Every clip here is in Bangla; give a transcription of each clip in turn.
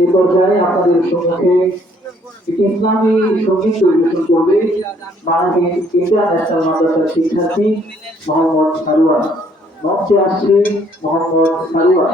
এই পর্যায়ে আপনাদের সম্মুখে একটি ইসলামী সঙ্গীত পরিবেশন করবে বাংলাদেশ ইন্টারন্যাশনাল মাদ্রাসার শিক্ষার্থী মোহাম্মদ সারোয়ার। মঞ্চে আসছে মোহাম্মদ সারোয়ার।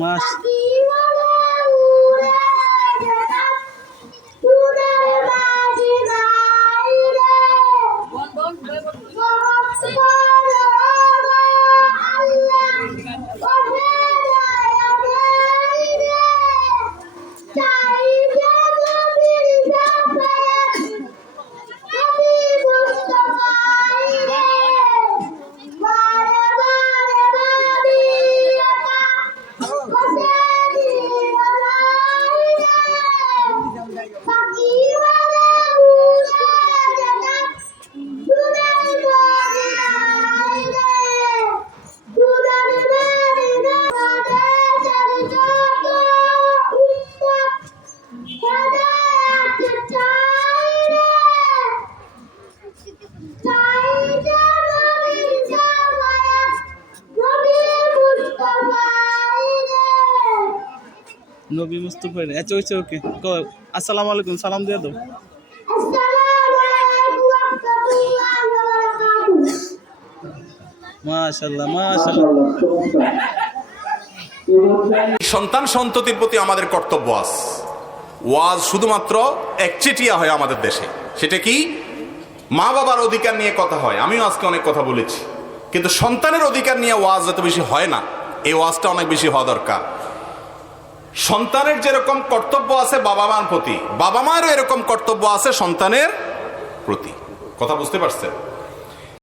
Mas নবী মুস্তাফা আচ্ছা আচ্ছা ওকে আসসালামু আলাইকুম সালাম দিয়ে দাও মাশাআল্লাহ মাশাআল্লাহ সন্তান সন্ততির প্রতি আমাদের কর্তব্য আছে। ওয়াজ শুধুমাত্র একচেটিয়া হয় আমাদের দেশে, সেটা কি মা বাবার অধিকার নিয়ে কথা হয়। আমিও আজকে অনেক কথা বলেছি, কিন্তু সন্তানের অধিকার নিয়ে ওয়াজ এত বেশি হয় না। এই ওয়াজটা অনেক বেশি হওয়া দরকার। সন্তানের যেরকম কর্তব্য আছে বাবা মার প্রতি, বাবা মায়েরও এরকম কর্তব্য আছে সন্তানের প্রতি। কথা বুঝতে পারছেন?